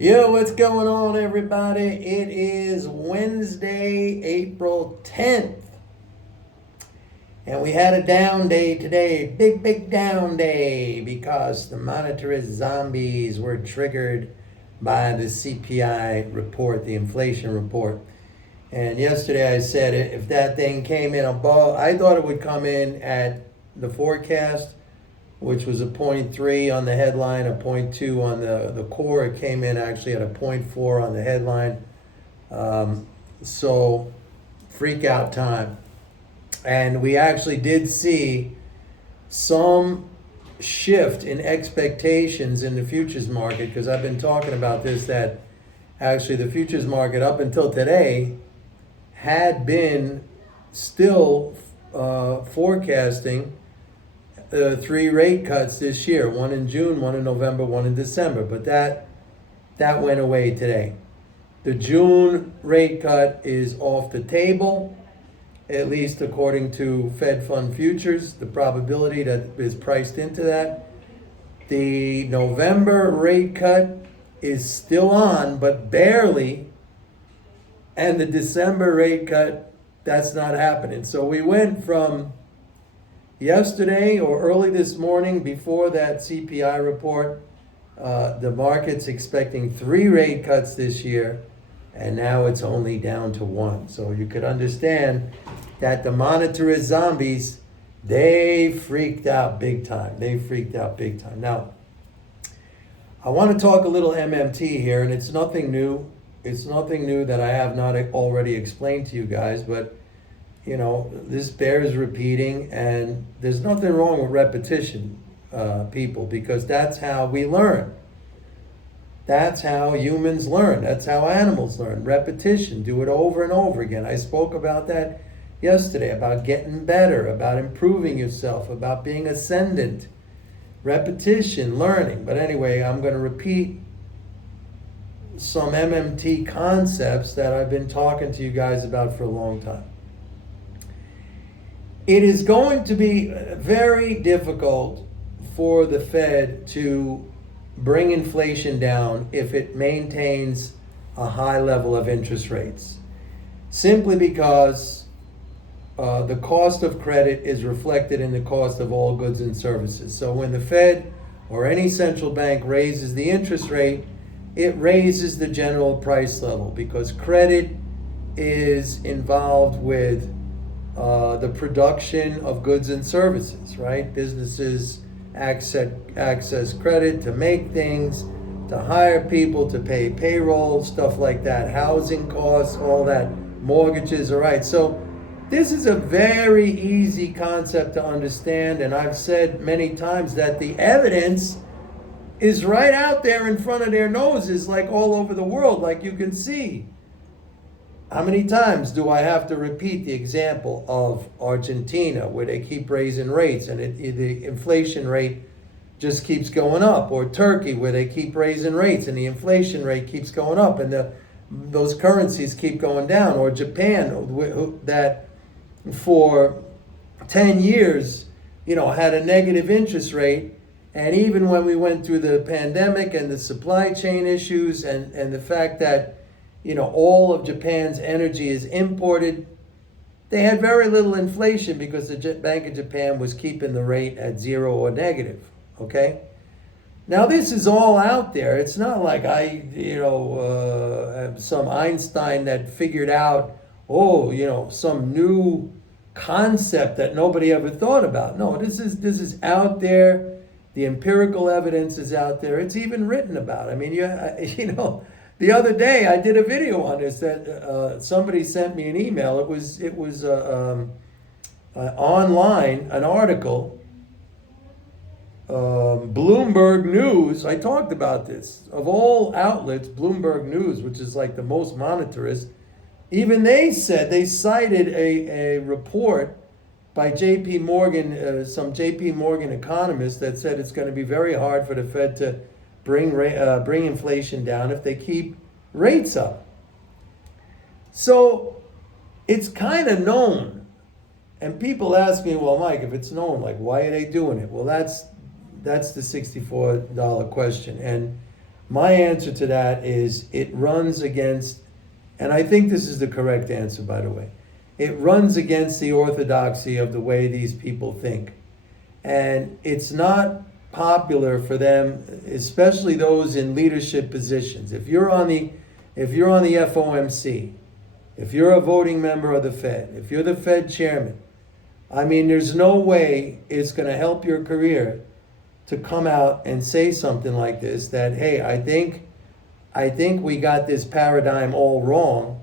Yo, what's going on, everybody? It is Wednesday, April 10th, and we had a down day today. Big down day because the monetarist zombies were triggered by the CPI report, the inflation report. And yesterday I said if that thing came in above, I thought it would come in at the forecast, which was a point 0.3 on the headline, a point 0.2 on the core. It came in actually at a point 0.4 on the headline. So freak out time. And we actually did see some shift in expectations in the futures market, because I've been talking about this, that actually the futures market up until today had been still forecasting 3 rate cuts this year, one in June, one in November, one in December. But that went away today. The June rate cut is off the table, at least according to Fed Fund Futures, the probability that is priced into that. The November rate cut is still on, but barely. And the December rate cut, that's not happening. So we went from yesterday or early this morning, before that CPI report, the market's expecting 3 rate cuts this year, and now it's only down to 1. So you could understand that the monetarist zombies, they freaked out big time. Now, I want to talk a little MMT here, and it's nothing new. It's nothing new that I have not already explained to you guys, but this bears repeating, and there's nothing wrong with repetition, people, because that's how we learn. That's how humans learn. That's how animals learn. Repetition. Do it over and over again. I spoke about that yesterday, about getting better, about improving yourself, about being ascendant. Repetition, learning. But anyway, I'm going to repeat some MMT concepts that I've been talking to you guys about for a long time. It is going to be very difficult for the Fed to bring inflation down if it maintains a high level of interest rates, simply because the cost of credit is reflected in the cost of all goods and services. So when the Fed or any central bank raises the interest rate, it raises the general price level, because credit is involved with the production of goods and services, right? Businesses access credit to make things, to hire people, to pay payroll, stuff like that, housing costs, all that, mortgages, all right? So this is a very easy concept to understand, and I've said many times that the evidence is right out there in front of their noses, like all over the world, like you can see. How many times do I have to repeat the example of Argentina, where they keep raising rates and the inflation rate just keeps going up? Or Turkey, where they keep raising rates and the inflation rate keeps going up and those currencies keep going down? Or Japan, that for 10 years, had a negative interest rate. And even when we went through the pandemic and the supply chain issues and the fact that all of Japan's energy is imported, they had very little inflation because the Bank of Japan was keeping the rate at 0 or negative, okay? Now this is all out there. It's not like I, some Einstein that figured out, some new concept that nobody ever thought about. No, this is out there. The empirical evidence is out there. It's even written about. I mean, the other day I did a video on this that somebody sent me an email. It was online, an article, Bloomberg News. I talked about this. Of all outlets, Bloomberg News, which is like the most monetarist, even they cited a report by J.P. Morgan, some J.P. Morgan economists, that said it's going to be very hard for the Fed to bring inflation down if they keep rates up. So it's kind of known. And people ask me, well, Mike, if it's known, like, why are they doing it? Well, that's the $64 question. And My answer to that is it runs against, and I think this is the correct answer, by the way. It runs against the orthodoxy of the way these people think. And it's not popular for them, especially those in leadership positions. If you're on the FOMC, if you're a voting member of the Fed, if you're the Fed chairman, I mean, there's no way it's going to help your career to come out and say something like this, that, hey, I think we got this paradigm all wrong.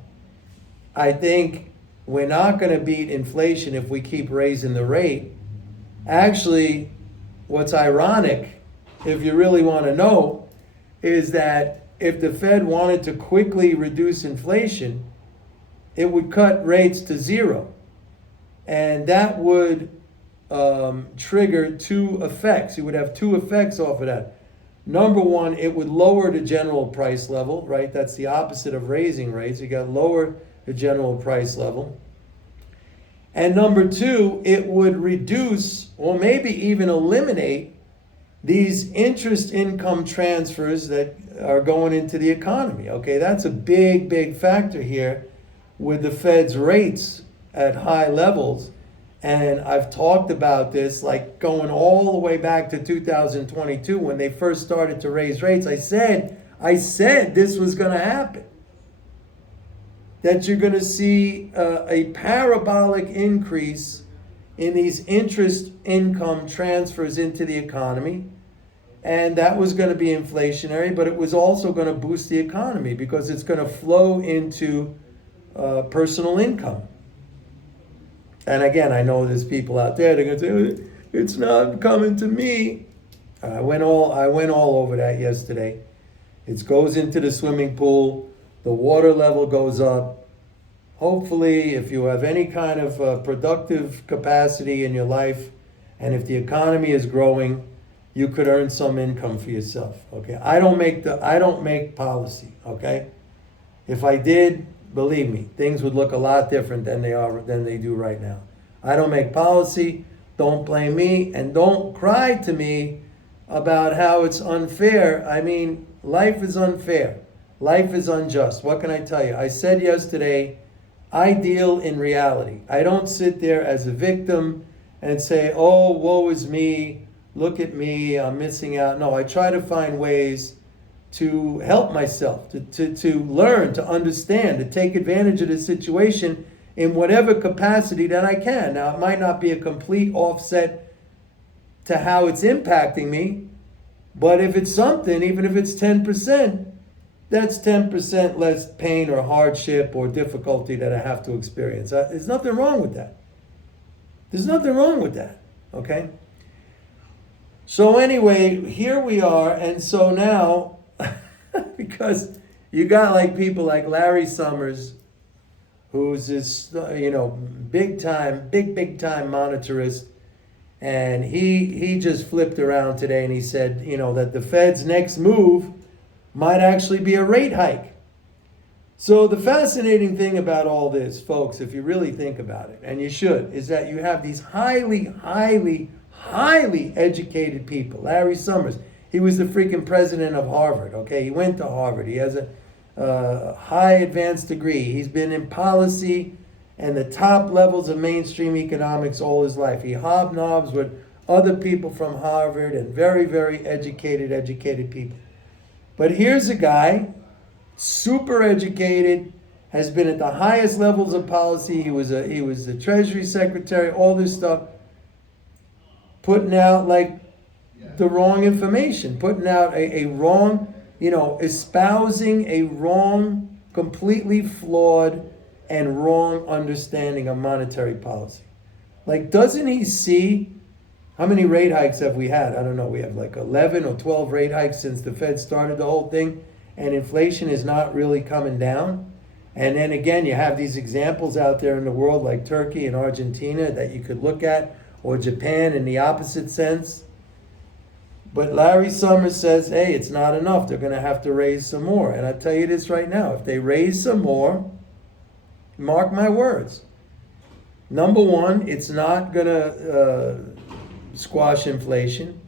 I think we're not going to beat inflation if we keep raising the rate. Actually, what's ironic, if you really want to know, is that if the Fed wanted to quickly reduce inflation, it would cut rates to zero. And that would trigger two effects. You would have two effects off of that. Number one, it would lower the general price level, right? That's the opposite of raising rates. You got to lower the general price level. And number two, it would reduce or maybe even eliminate these interest income transfers that are going into the economy. Okay, that's a big, big factor here with the Fed's rates at high levels. And I've talked about this, like going all the way back to 2022 when they first started to raise rates. I said this was going to happen. That you're going to see a parabolic increase in these interest income transfers into the economy. And that was going to be inflationary, but it was also going to boost the economy because it's going to flow into personal income. And again, I know there's people out there, they're going to say, it's not coming to me. I went all over that yesterday. It goes into the swimming pool. The water level goes up. Hopefully, if you have any kind of productive capacity in your life, and if the economy is growing, you could earn some income for yourself. Okay, I don't make policy. Okay, if I did, believe me, things would look a lot different than they do right now. I don't make policy. Don't blame me, and don't cry to me about how it's unfair. I mean, life is unfair. Life is unjust. What can I tell you? I said yesterday, I deal in reality. I don't sit there as a victim and say, oh, woe is me, look at me, I'm missing out. No, I try to find ways to help myself, to learn, to understand, to take advantage of the situation in whatever capacity that I can. Now, it might not be a complete offset to how it's impacting me, but if it's something, even if it's 10%, that's 10% less pain or hardship or difficulty that I have to experience. There's nothing wrong with that. There's nothing wrong with that, okay? So anyway, here we are, and so now, because you got like people like Larry Summers, who's this, big time monetarist, and he just flipped around today and he said, that the Fed's next move might actually be a rate hike. So the fascinating thing about all this, folks, if you really think about it, and you should, is that you have these highly educated people. Larry Summers, he was the freaking president of Harvard, okay? He went to Harvard. He has a high advanced degree. He's been in policy and the top levels of mainstream economics all his life. He hobnobs with other people from Harvard and very, very educated people. But here's a guy, super educated, has been at the highest levels of policy. He was the Treasury Secretary, all this stuff, putting out like the wrong information, putting out a wrong, espousing a wrong, completely flawed and wrong understanding of monetary policy. Like, doesn't he see? How many rate hikes have we had? I don't know. We have like 11 or 12 rate hikes since the Fed started the whole thing, and inflation is not really coming down. And then again, you have these examples out there in the world like Turkey and Argentina that you could look at, or Japan in the opposite sense. But Larry Summers says, hey, it's not enough. They're going to have to raise some more. And I tell you this right now, if they raise some more, mark my words. Number one, it's not going to squash inflation.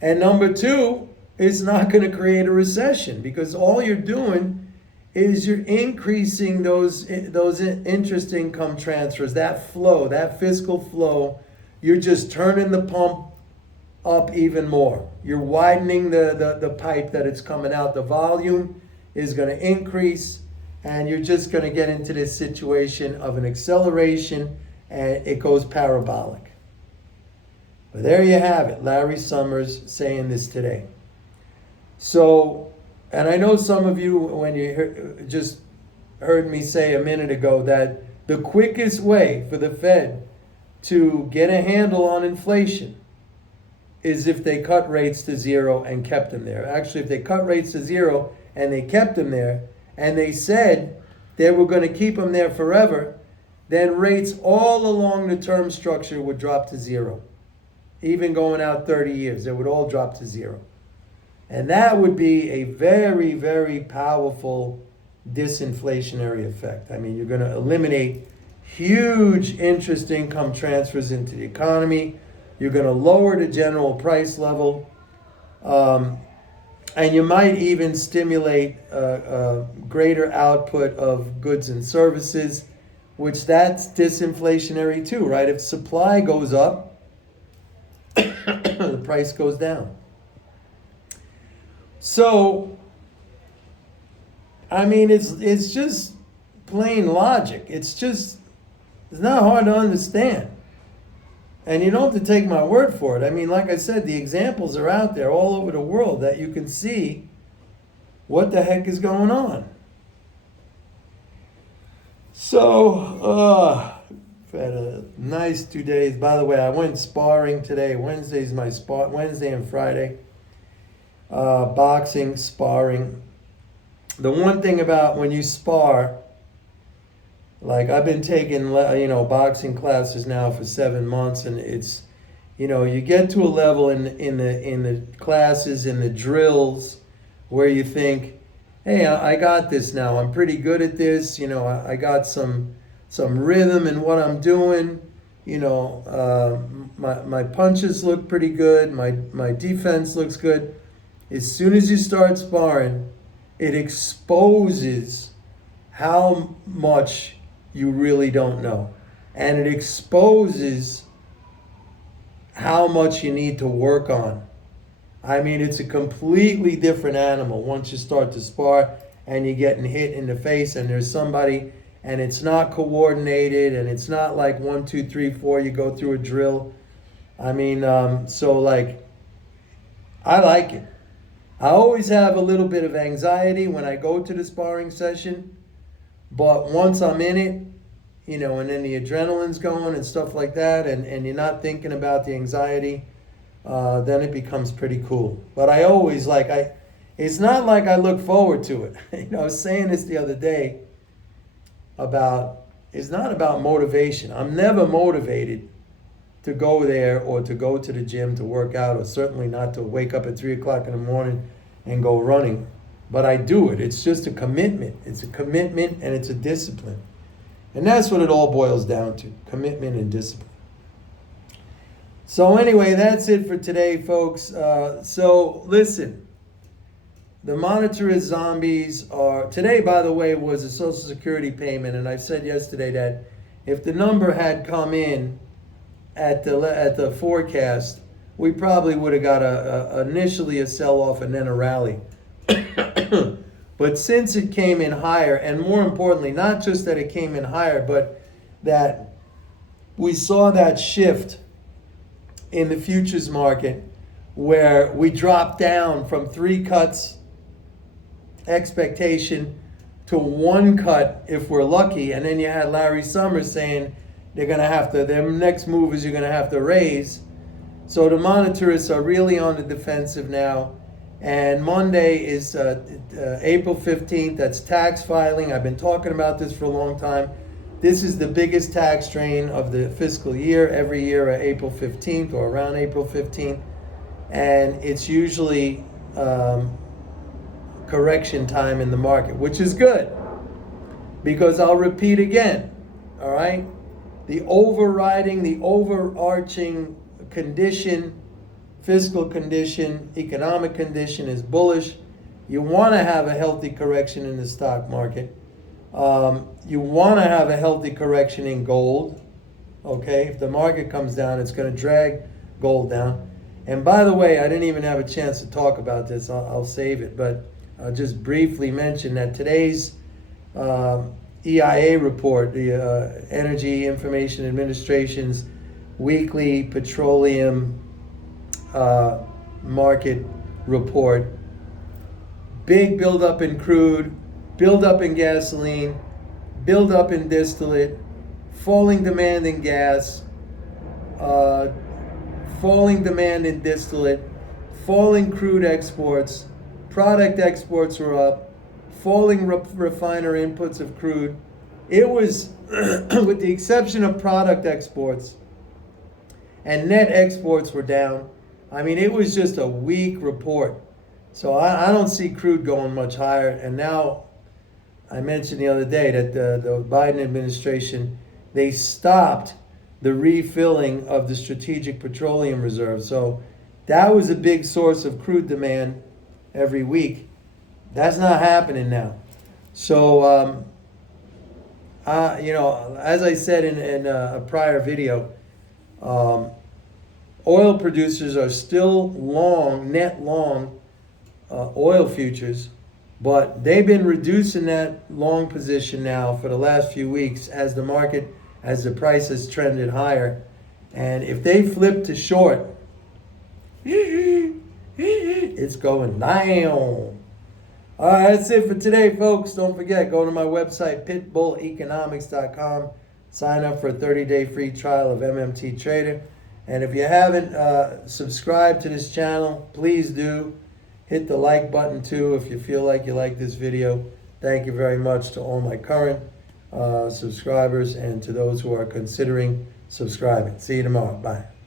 And number two, it's not going to create a recession, because all you're doing is you're increasing those interest income transfers, that flow, that fiscal flow. You're just turning the pump up even more. You're widening the pipe that it's coming out. The volume is going to increase, and you're just going to get into this situation of an acceleration, and it goes parabolic. But there you have it, Larry Summers saying this today. So, and I know some of you, when you just heard me say a minute ago that the quickest way for the Fed to get a handle on inflation is if they cut rates to zero and kept them there. Actually, if they cut rates to zero and they kept them there, and they said they were going to keep them there forever, then rates all along the term structure would drop to zero. Even going out 30 years, they would all drop to zero. And that would be a very, very powerful disinflationary effect. I mean, you're going to eliminate huge interest income transfers into the economy. You're going to lower the general price level. And you might even stimulate greater output of goods and services, which that's disinflationary too, right? If supply goes up, the price goes down. So, I mean, it's just plain logic. It's not hard to understand. And you don't have to take my word for it. I mean, like I said, the examples are out there all over the world that you can see what the heck is going on. So, had a nice 2 days. By the way, I went sparring today. Wednesday's my Wednesday and Friday. Boxing, sparring. The one thing about when you spar, like I've been taking, boxing classes now for 7 months, and it's, you get to a level in the classes, in the drills, where you think, hey, I got this now. I'm pretty good at this. I got some rhythm in what I'm doing. My punches look pretty good. My defense looks good. As soon as you start sparring, it exposes how much you really don't know. And it exposes how much you need to work on. I mean, it's a completely different animal once you start to spar and you're getting hit in the face and there's somebody, and it's not coordinated, and it's not like 1, 2, 3, 4, you go through a drill. I mean, I like it. I always have a little bit of anxiety when I go to the sparring session, but once I'm in it, and then the adrenaline's going and stuff like that, and you're not thinking about the anxiety, then it becomes pretty cool. But I always it's not like I look forward to it. I was saying this the other day it's not about motivation. I'm never motivated to go there or to go to the gym to work out, or certainly not to wake up at 3 o'clock in the morning and go running. But I do it. It's just a commitment. It's a commitment and it's a discipline. And that's what it all boils down to, commitment and discipline. So anyway, that's it for today, folks. So listen, the monetarist zombies are, today, by the way, was a Social Security payment. And I said yesterday that if the number had come in at the forecast, we probably would have got initially a sell-off and then a rally. But since it came in higher, and more importantly, not just that it came in higher, but that we saw that shift in the futures market where we dropped down from 3 cuts expectation to 1 cut if we're lucky, and then you had Larry Summers saying their next move is you're going to have to raise. So the monetarists are really on the defensive now. And Monday is April 15th. That's tax filing. I've been talking about this for a long time. This is the biggest tax drain of the fiscal year, every year at April 15th or around April 15th. And it's usually correction time in the market, which is good, because I'll repeat again, all right? The overarching condition fiscal condition, economic condition is bullish. You want to have a healthy correction in the stock market. You want to have a healthy correction in gold. Okay, if the market comes down, it's going to drag gold down. And by the way, I didn't even have a chance to talk about this. I'll save it, but I'll just briefly mention that today's EIA report, the Energy Information Administration's weekly petroleum market report, big buildup in crude, buildup in gasoline, buildup in distillate, falling demand in gas, falling demand in distillate, falling crude exports, product exports were up, falling refiner inputs of crude. It was, with the exception of product exports, and net exports were down. I mean, it was just a weak report. So I don't see crude going much higher. And now, I mentioned the other day that the Biden administration, they stopped the refilling of the strategic petroleum reserve. So that was a big source of crude demand every week. That's not happening now. So, as I said in a prior video, oil producers are still long, net long oil futures, but they've been reducing that long position now for the last few weeks as the market, as the price has trended higher. And if they flip to short, it's going down. All right, that's it for today, folks. Don't forget, go to my website, pitbulleconomics.com. Sign up for a 30-day free trial of MMT Trader. And if you haven't subscribed to this channel, please do. Hit the like button too if you feel like you like this video. Thank you very much to all my current subscribers and to those who are considering subscribing. See you tomorrow. Bye.